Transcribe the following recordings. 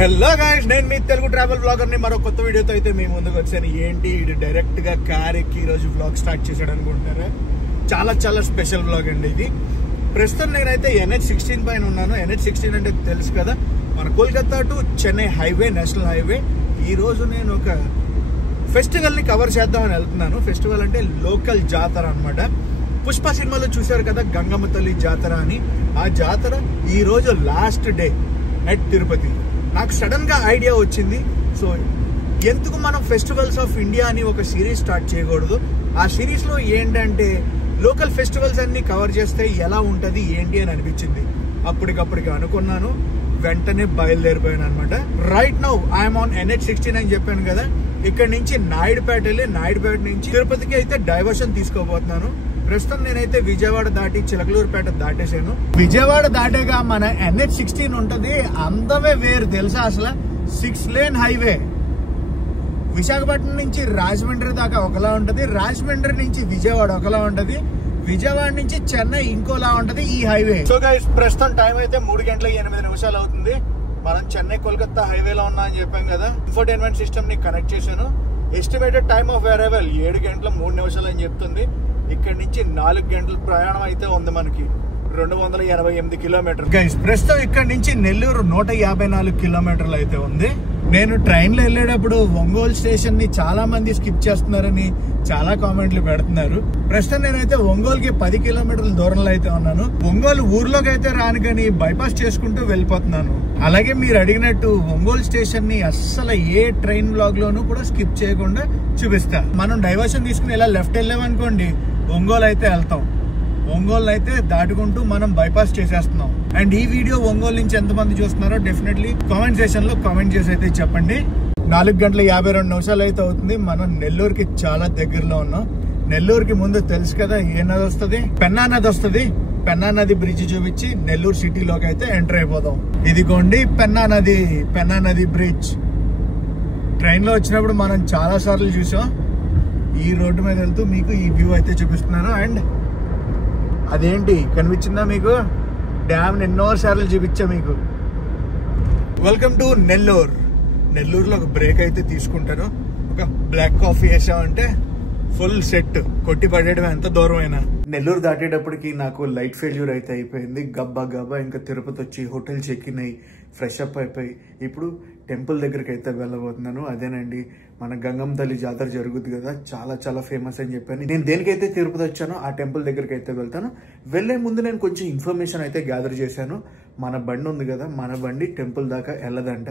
Hello guys, నేను మీ Telugu travel blogger ని మరో కొత్త వీడియోతో అయితే మీ ముందుకు వచ్చాను. ఏంటి ఇది డైరెక్ట్ గా కార్ ఎక్కి ఈరోజు బ్లాగ్ స్టార్ట్ చేశాడు అనుకుంటారా? చాలా చాలా స్పెషల్ బ్లాగ్ అండి ఇది. ప్రస్తుతం నేనైతే NH16 పైన ఉన్నాను. NH16 అంటే తెలుసు కదా, మన Kolkata to Chennai highway, national highway. ఈ రోజు నేను ఒక ఫెస్టివల్ ని కవర్ చేద్దామని వెళ్తున్నాను. ఫెస్టివల్ అంటే లోకల్ జాతర అనమాట. పుష్ప సినిమాలో చూశారు కదా గంగమ్మ తల్లి జాతర అని. ఆ జాతర ఈ రోజు లాస్ట్ డే అట్ తిరుపతి. నాకు సడన్ గా ఐడియా వచ్చింది, సో ఎందుకు మనం ఫెస్టివల్స్ ఆఫ్ ఇండియా అని ఒక సిరీస్ స్టార్ట్ చేయకూడదు? ఆ సిరీస్ లో ఏంటంటే లోకల్ ఫెస్టివల్స్ అన్ని కవర్ చేస్తే ఎలా ఉంటది ఏంటి అని అనిపించింది. అప్పటికప్పటికి అనుకున్నాను, వెంటనే బయలుదేరిపోయాను అనమాట. Right now I'm on NH16 అని చెప్పాను కదా. ఇక్కడ నుంచి నాయుడుపేట వెళ్ళి, నాయుడుపేట నుంచి తిరుపతికి అయితే డైవర్షన్ తీసుకోబోతున్నాను. ప్రస్తుతం నేనైతే విజయవాడ దాటి చిలకలూరుపేట దాటేసాను. విజయవాడ దాటేగా మన NH16 ఉంటది. అందమే వేరు తెలుసా అసలు. 6 లేన్ హైవే. విశాఖపట్నం నుంచి రాజమండ్రి దాకా ఒకలా ఉంటది, రాజమండ్రి నుంచి విజయవాడ ఒకలా ఉంటది, విజయవాడ నుంచి చెన్నై ఇంకోలా ఉంటది ఈ హైవే. సో గైస్, ప్రస్తుతం టైం అయితే 3:08 అవుతుంది. మనం చెన్నై కోల్కతా హైవేలో ఉన్నా అని చెప్పాం కదా. ఇన్ఫోటైన్మెంట్ సిస్టమ్ ని కనెక్ట్ చేశాను. ఎస్టిమేటెడ్ టైమ్ ఆఫ్ అరైవల్ 7:03 అని చెప్తుంది. ఇక్కడ నుంచి 4 గంటల ప్రయాణం అయితే ఉంది మనకి. 288 కిలోమీటర్లు. గైస్, ప్రస్తుతం ఇక్కడ నుంచి నెల్లూరు 154 కిలోమీటర్లు అయితే ఉంది. నేను ట్రైన్ లో వెళ్ళేటప్పుడు ఒంగోలు స్టేషన్ ని చాలా మంది స్కిప్ చేస్తున్నారని చాలా కామెంట్లు పెడుతున్నారు. ప్రస్తుతం నేనైతే ఒంగోలుకి 10 కిలోమీటర్ల దూరంలో అయితే ఉన్నాను. ఒంగోలు ఊర్లోకి అయితే రాను కానీ బైపాస్ చేసుకుంటూ వెళ్ళిపోతున్నాను. అలాగే మీరు అడిగినట్టు ఒంగోలు స్టేషన్ ని అస్సలు ఏ ట్రైన్ బ్లాగ్ లోనూ కూడా స్కిప్ చేయకుండా చూపిస్తా. మనం డైవర్షన్ తీసుకుని ఇలా లెఫ్ట్ వెళ్ళామనుకోండి, ఒంగోలు అయితే వెళ్తాం. ఒంగోలు అయితే దాటుకుంటూ మనం బైపాస్ చేసేస్తున్నాం. అండ్ ఈ వీడియో ఒంగోలు నుంచి ఎంతమంది చూస్తున్నారో డెఫినెట్లీ కామెంట్ సెక్షన్ లో కామెంట్ చేసి అయితే చెప్పండి. 4:52 అయితే అవుతుంది. మనం నెల్లూరుకి చాలా దగ్గరలో ఉన్నాం. నెల్లూరుకి ముందు తెలుసు కదా ఏ నది వస్తుంది? పెన్నా నది వస్తుంది. పెన్నా నది బ్రిడ్జ్ చూపించి నెల్లూరు సిటీలోకి అయితే ఎంటర్ అయిపోదాం. ఇదిగోండి పెన్నా నది బ్రిడ్జ్. ట్రైన్ లో వచ్చినప్పుడు మనం చాలా సార్లు చూసాం. ఈ రోడ్డు మీద వెళ్తూ మీకు ఈ వ్యూ అయితే చూపిస్తున్నాను. అండ్ అదేంటి కనిపించిందా మీకు? డ్యామ్ ఎన్నోసార్లు చూపించా మీకు. Welcome to Nellore. నెల్లూరులో ఒక బ్రేక్ అయితే తీసుకుంటాను. ఒక బ్లాక్ కాఫీ వేసామంటే ఫుల్ సెట్, కొట్టి పడేయడం ఎంత దూరం అయినా. నెల్లూరు దాటేటప్పటికి నాకు లైట్ ఫెయిల్యూర్ అయితే అయిపోయింది. గబ్బా ఇంకా తిరుపతి వచ్చి హోటల్ చెక్ ఇన్ అయ్యి ఫ్రెష్ అప్ అయిపోయి ఇప్పుడు టెంపుల్ దగ్గరికి అయితే వెళ్ళబోతున్నాను. అదేనండి మన గంగమ్మ తల్లి జాతర జరుగుతుంది కదా, చాలా చాలా ఫేమస్ అని చెప్పాను. నేను దేనికైతే తిరుపతి వచ్చానో ఆ టెంపుల్ దగ్గరికి అయితే వెళ్తాను. వెళ్లే ముందు నేను కొంచెం ఇన్ఫర్మేషన్ అయితే గ్యాదర్ చేశాను. మన బండి ఉంది కదా, మన బండి టెంపుల్ దాకా వెళ్ళదంట.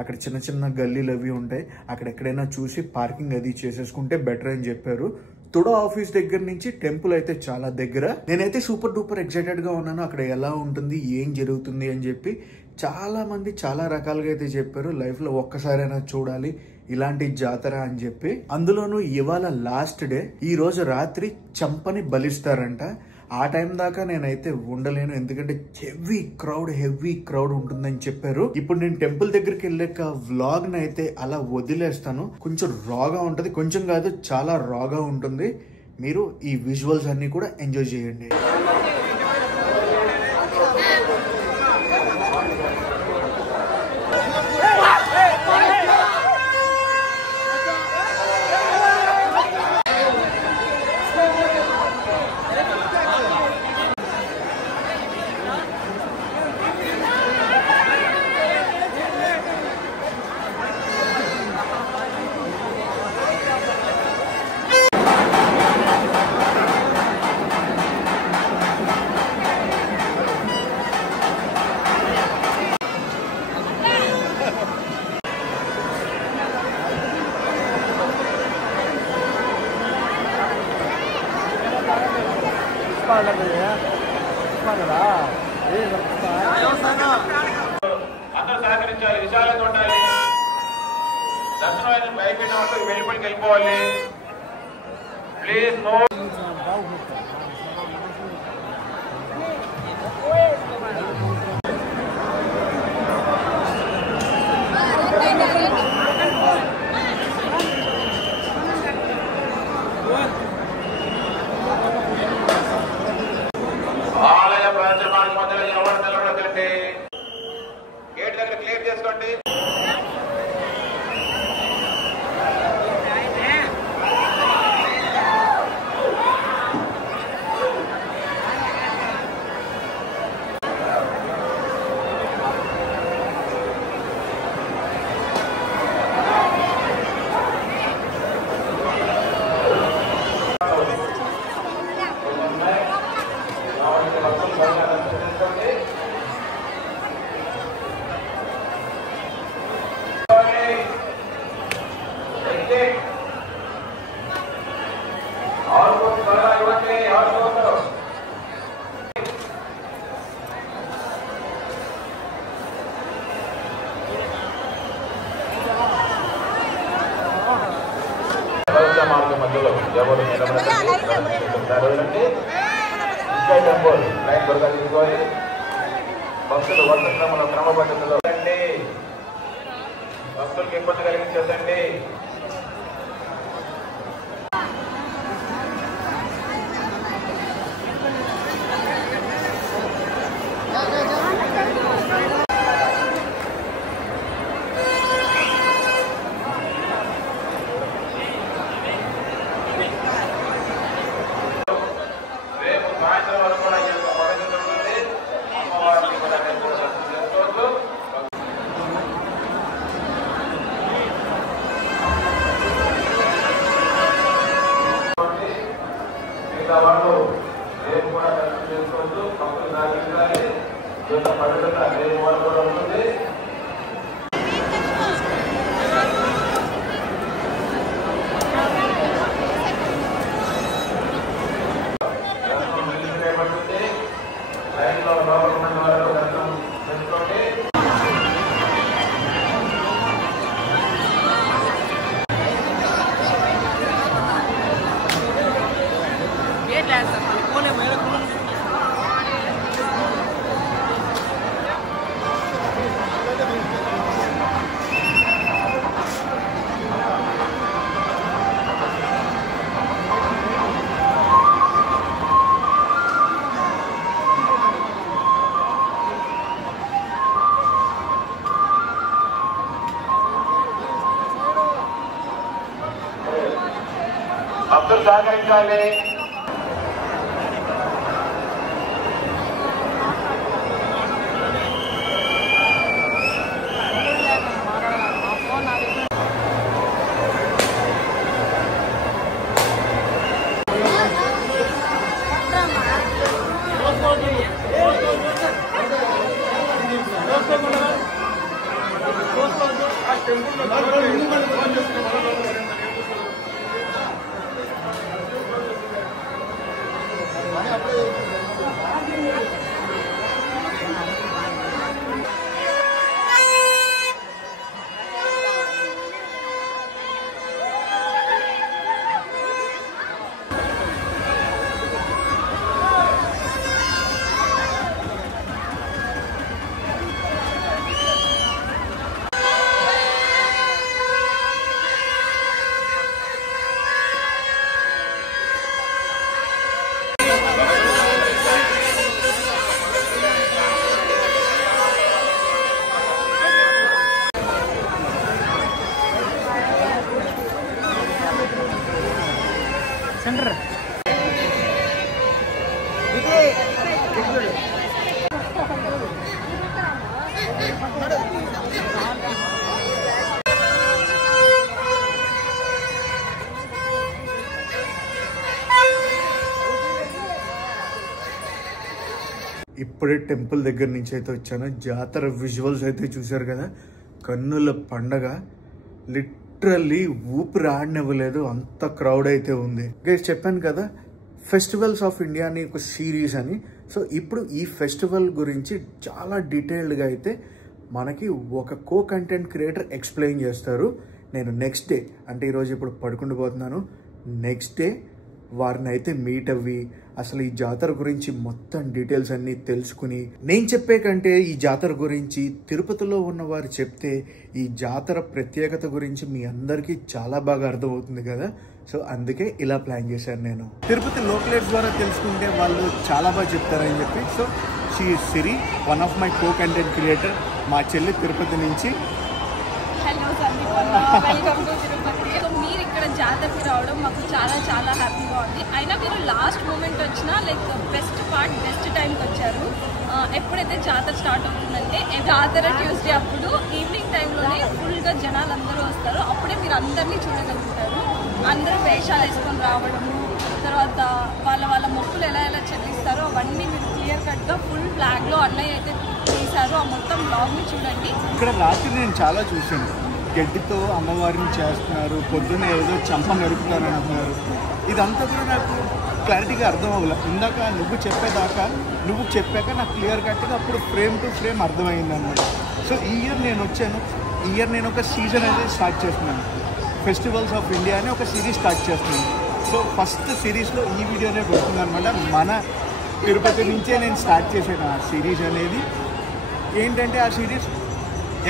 అక్కడ చిన్న చిన్న గల్లీలు అవి ఉంటాయి, అక్కడ ఎక్కడైనా చూసి పార్కింగ్ అది చేసేసుకుంటే బెటర్ అని చెప్పారు. తుడా ఆఫీస్ దగ్గర నుంచి టెంపుల్ అయితే చాలా దగ్గర. నేనైతే సూపర్ డూపర్ ఎక్సైటెడ్ గా ఉన్నాను. అక్కడ ఎలా ఉంటుంది, ఏం జరుగుతుంది అని చెప్పి చాలా మంది చాలా రకాలుగా అయితే చెప్పారు. లైఫ్ లో ఒక్కసారైనా చూడాలి ఇలాంటి జాతర అని చెప్పి. అందులోనూ ఇవాళ లాస్ట్ డే. ఈ రోజు రాత్రి చంపని బలిస్తారంట. ఆ టైం దాకా నేనైతే ఉండలేను, ఎందుకంటే హెవీ క్రౌడ్ ఉంటుందని చెప్పారు. ఇప్పుడు నేను టెంపుల్ దగ్గరికి వెళ్ళాక వ్లాగ్ ని అయితే అలా వదిలేస్తాను. కొంచెం రాగా ఉంటది, కొంచెం కాదు చాలా రాగా ఉంటుంది. మీరు ఈ విజువల్స్ అన్ని కూడా ఎంజాయ్ చేయండి. అందరూ సహకరించాలి, విశాలంగా ఉండాలి. దర్శనం అయిన అయిపోయిన వాళ్ళు వెళ్ళిపోయి వెళ్ళిపోవాలి. Please no. ఆలయ ప్రాంగణానికి ప్రవేశ మార్గం మధ్యలో ఎవరు నిలబడండి. ఇంకా టెంపుల్ లైన్ త్వరగా తీసుకోవాలి. భక్తులు వర్ష క్రమంలో క్రమ పద్ధతిలో భక్తులకు ఇబ్బంది కలిగించొద్దండి. వాళ్ళు రేపు కూడా దర్శనం చేసుకోవచ్చు. భక్తులు దాటించాలి. ఈ యొక్క పవిత్రత రేపు వాళ్ళు కూడా ఉంటుంది. దర్శనం నిలిచివేయబడుతుంది. లైన్లో లోపల ఉన్న వాళ్ళు దర్శనం చేసుకోండి. భక్తులు సహకరించాలి. ఇప్పుడే టెంపుల్ దగ్గర నుంచి అయితే వచ్చాను. జాతర విజువల్స్ అయితే చూశారు కదా, కన్నుల పండగ. లిటరల్లీ ఊపిరి ఆడనివ్వలేదు, అంత క్రౌడ్ అయితే ఉంది. గైస్ చెప్పాను కదా ఫెస్టివల్స్ ఆఫ్ ఇండియా అని ఒక సిరీస్ అని. సో ఇప్పుడు ఈ ఫెస్టివల్ గురించి చాలా డీటెయిల్డ్గా అయితే మనకి ఒక కంటెంట్ క్రియేటర్ ఎక్స్ప్లెయిన్ చేస్తారు. నేను నెక్స్ట్ డే, అంటే ఈరోజు ఇప్పుడు పడుకుండిపోతున్నాను, నెక్స్ట్ డే వారిని అయితే మీట్ అవ్వి అసలు ఈ జాతర గురించి మొత్తం డీటెయిల్స్ అన్నీ తెలుసుకుని, నేను చెప్పే కంటే ఈ జాతర గురించి తిరుపతిలో ఉన్న వారు చెప్తే ఈ జాతర ప్రత్యేకత గురించి మీ అందరికీ చాలా బాగా అర్థమవుతుంది కదా. సో అందుకే ఇలా ప్లాన్ చేశాను నేను. తిరుపతి లోకలేట్స్ ద్వారా తెలుసుకుంటే వాళ్ళు చాలా బాగా చెప్తారని చెప్పి. So she is Siri, one of my content creator, మా చెల్లి తిరుపతి నుంచి. Welcome to Tirupati. సో మీరు ఇక్కడ జాతరకి రావడం మాకు చాలా చాలా హ్యాపీగా ఉంది. అయినా మీరు లాస్ట్ మూమెంట్ వచ్చినా లైక్ బెస్ట్ పార్ట్, బెస్ట్ టైంకి వచ్చారు. ఎప్పుడైతే జాతర స్టార్ట్ అవుతుందంటే జాతర ట్యూస్డే అప్పుడు ఈవినింగ్ టైంలోనే ఫుల్గా జనాలు అందరూ వస్తారు. అప్పుడే మీరు అందరినీ చూడగలుగుతారు. అందరూ వేషాలు వేసుకొని రావడము, తర్వాత వాళ్ళ వాళ్ళ మొక్కులు ఎలా ఎలా చెల్లిస్తారో అవన్నీ మీరు క్లియర్ కట్గా ఫుల్ ఫ్లాగ్లో అన్నయ్య అయితే తీశారు. ఆ మొత్తం బ్లాగ్ని చూడండి. ఇక్కడ రాత్రి నేను చాలా చూశాను, గడ్డితో అమ్మవారిని చేస్తున్నారు, పొద్దున్న ఏదో చంప నరుకుతారు అంటున్నారు. ఇదంతా కూడా నాకు క్లారిటీగా అర్థం అవ్వలే. ఇందాక నువ్వు చెప్పాక నాకు క్లియర్ కట్గా అప్పుడు ఫ్రేమ్ టు ఫ్రేమ్ అర్థమైంది అన్నమాట. సో ఈ ఇయర్ నేను వచ్చాను, ఈ ఇయర్ నేను ఒక సీజన్ అయితే స్టార్ట్ చేస్తున్నాను. ఫెస్టివల్స్ ఆఫ్ ఇండియా అని ఒక సిరీస్ స్టార్ట్ చేస్తున్నాను. సో ఫస్ట్ సిరీస్లో ఈ వీడియోనే పెడుతుంది అనమాట. మన తిరుపతి నుంచే నేను స్టార్ట్ చేశాను ఆ సిరీస్ అనేది. ఏంటంటే ఆ సిరీస్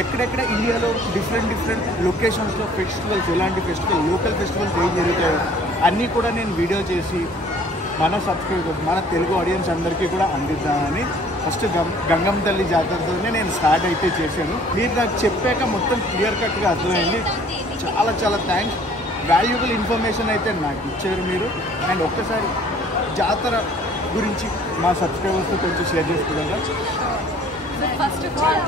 ఎక్కడెక్కడ ఇండియాలో డిఫరెంట్ లొకేషన్స్లో ఫెస్టివల్స్, ఎలాంటి ఫెస్టివల్, లోకల్ ఫెస్టివల్స్ ఏం జరుగుతాయో అన్నీ కూడా నేను వీడియో చేసి మన సబ్స్క్రైబర్స్, మన తెలుగు ఆడియన్స్ అందరికీ కూడా అందిద్దామని ఫస్ట్ గంగమ్మ తల్లి జాతరతోనే నేను స్టార్ట్ అయితే చేశాను. మీరు నాకు చెప్పాక మొత్తం క్లియర్ కట్గా అర్థమైంది. చాలా థ్యాంక్స్. వాల్యుబుల్ ఇన్ఫర్మేషన్ అయితే నాకు ఇచ్చారు మీరు. అండ్ ఒక్కసారి జాతర గురించి మా సబ్స్క్రైబర్స్తో కొంచెం షేర్ చేసుకుంటారా? ఫస్ట్ ఆఫ్ ఆల్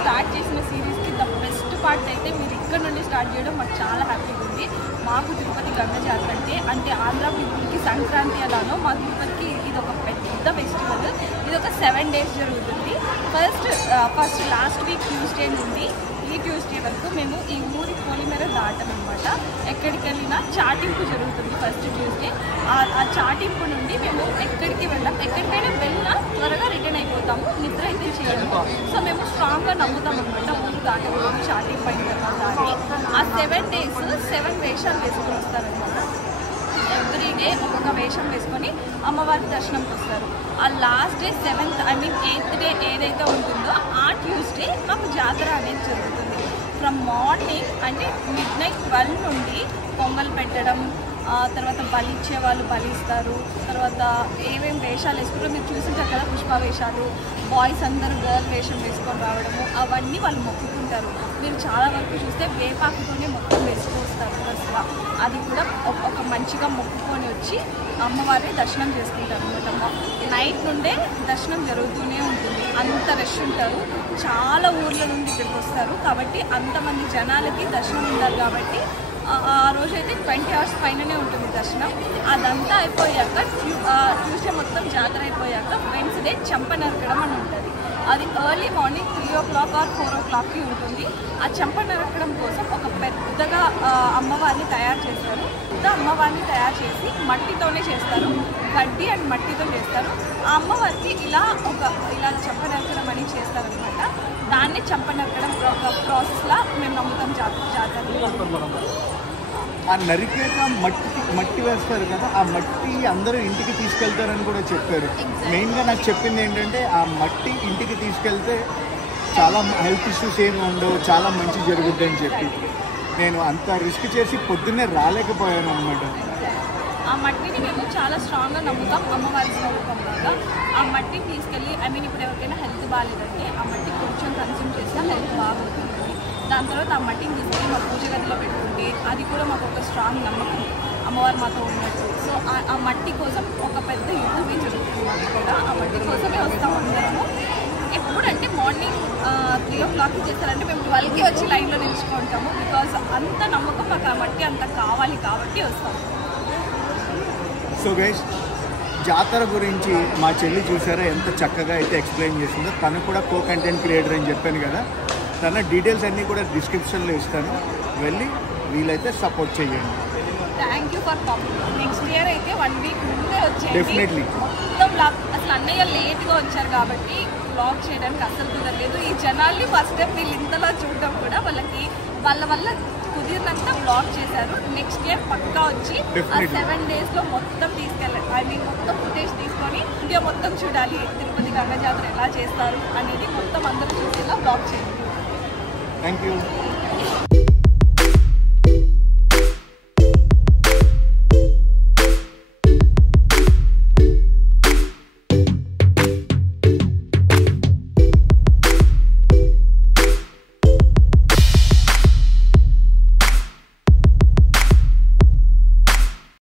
స్టార్ట్ చేసిన సిరీస్కి ద బెస్ట్ పార్ట్ అయితే మీరు ఇక్కడ నుండి స్టార్ట్ చేయడం మాకు చాలా హ్యాపీగా ఉంది. మాకు తిరుపతి గంగ జాతర అంటే ఆంధ్ర పీపుల్కి సంక్రాంతి అలానో మా తిరుపతికి ఇది ఒక పెద్ద ఫెస్టివల్. ఇది ఒక 7 days జరుగుతుంది. ఫస్ట్ లాస్ట్ వీక్ ట్యూస్డే నుండి ఈ ట్యూస్డే వరకు మేము ఈ ఊరి పొలిమేర దాటమన్నమాట. ఎక్కడికి వెళ్ళినా చాటింపు జరుగుతుంది ఫస్ట్ ట్యూస్డే. ఆ చాటింపు నుండి మేము ఎక్కడికైనా వెళ్ళినా త్వరగా రిటర్న్ అయిపోతాము, నిద్ర అయితే చేయము. సో మేము స్ట్రాంగ్గా నమ్ముతాం అనమాట ఊరు దాటకూడదు చాటింపు అయిన తర్వాత అని. ఆ 7 days 7 వేషాలు వేసుకొని వస్తారనమాట. ఎవ్రీడే ఒక్కొక్క వేషం వేసుకొని అమ్మవారి దర్శనంకి వస్తారు. ఆ లాస్ట్ డే 8th డే ఏదైతే ఉంటుందో ఆ ట్యూస్డే మాకు జాతర అనేది జరుగుతుంది. ఫ్రమ్ మార్నింగ్ అంటే midnight 12 నుండి పొంగల్ పెట్టడం, తర్వాత బలి ఇచ్చే వాళ్ళు బలి ఇస్తారు. తర్వాత ఏమేమి వేషాలు వేసుకుంటారో మీరు చూసింటారు కదా, పుష్ప వేషాలు, బాయ్స్ అందరూ గర్ల్ వేషం వేసుకొని రావడము, అవన్నీ వాళ్ళు మొక్కుకుంటారు. మీరు చాలా వరకు చూస్తే వేపాకుతోనే మొత్తం వేసుకొస్తారు అసలు. అది కూడా ఒక మంచిగా మొక్కుకొని వచ్చి అమ్మవారిని దర్శనం చేసుకుంటారు అనమాట. నైట్ నుండే దర్శనం జరుగుతూనే ఉంటుంది. అంత రష్ ఉంటారు, చాలా ఊర్ల నుండి ఇక్కడికి వస్తారు. కాబట్టి అంతమంది జనాలకి దర్శనం ఉండాలి కాబట్టి ఆ రోజైతే 20 hours పైననే ఉంటుంది దర్శనం. అదంతా అయిపోయాక ట్యూస్డే మొత్తం జాతర అయిపోయాక వెన్స్డే చంప నరకడం అని ఉంటుంది. అది ఎర్లీ మార్నింగ్ 3 o'clock or 4 o'clockకి ఉంటుంది. ఆ చంప నరకడం కోసం ఒక పెద్దగా అమ్మవారిని తయారు చేస్తారు. పెద్ద అమ్మవారిని తయారు చేసి మట్టితోనే చేస్తారు, గడ్డి అండ్ మట్టితో చేస్తారు. ఆ అమ్మవారికి ఇలా చంప నరకడం అని చేస్తారనమాట. దాన్ని చంప నరకడం ప్రాసెస్లా మేము నమ్ముతాం జాతరలో. ఆ నరికేక మట్టి వేస్తారు కదా, ఆ మట్టి అందరూ ఇంటికి తీసుకెళ్తారని కూడా చెప్పారు. మెయిన్గా నాకు చెప్పింది ఏంటంటే ఆ మట్టి ఇంటికి తీసుకెళ్తే చాలా హెల్త్ ఇష్యూస్ ఏమి ఉండవు, చాలా మంచి జరుగుద్ది అని చెప్పి నేను అంత రిస్క్ చేసి పొద్దున్నే రాలేకపోయాను అనమాట. ఆ మట్టిని మేము చాలా స్ట్రాంగ్గా నమ్ముతాం అమ్మవారి స్వరూపంలాగా. ఆ మట్టిని తీసుకెళ్ళి ఇప్పుడు ఎవరికైనా హెల్త్ బాగాలేదంటే ఆ మట్టి కొంచెం కన్స్యూమ్ చేసినా హెల్త్ బాగుంటుంది. దాని తర్వాత ఆ మట్టిని తీసుకెళ్ళి మా పూజ గదిలో పెట్టుకుంటే అది కూడా మాకు ఒక స్ట్రాంగ్ నమ్మకం అమ్మవారు మాతో ఉన్నట్టు. సో ఆ మట్టి కోసం ఒక పెద్ద యుద్ధమే జరుగుతుంది. మాకు కూడా ఆ మట్టి కోసమే వస్తాం అందరము. ఎప్పుడంటే మార్నింగ్ 3 o'clockకి చేస్తారంటే మేము 12కి వచ్చి లైన్లో నిలుచుకుంటాము. బికాజ్ అంత నమ్మకం మాకు ఆ మట్టి అంత కావాలి కాబట్టి వస్తాము. సో గైస్, జాతర గురించి మా చెల్లి చూసారా ఎంత చక్కగా అయితే ఎక్స్ప్లెయిన్ చేసిందో. తను కూడా కంటెంట్ క్రియేటర్ అని చెప్పాను కదా, తన డీటెయిల్స్ అన్నీ కూడా డిస్క్రిప్షన్లో ఇస్తాను, వెళ్ళి వీలైతే సపోర్ట్ చేయండి. Thank you for coming. Next year అయితే 1 week ముందే వచ్చేయండి. డెఫినెట్లీ. మొత్తం అసలు అన్నయ్య లేట్గా వచ్చారు కాబట్టి బ్లాగ్ చేయడానికి అసలు కుదరలేదు. ఈ జనాల్ని ఫస్ట్ టైం వీళ్ళు ఇంతలా చూడడం కూడా వాళ్ళ వల్ల కుదిరినంత బ్లాగ్ చేశారు. నెక్స్ట్ ఇయర్ పక్కా వచ్చి ఆ 7 daysలో మొత్తం మొత్తం ఫుటేజ్ తీసుకొని ఇండియా మొత్తం చూడాలి, తిరుపతి గంగ జాతర ఎలా చేస్తారు అనేది మొత్తం అందరూ చూసేలా బ్లాగ్ చేయండి. Thank you.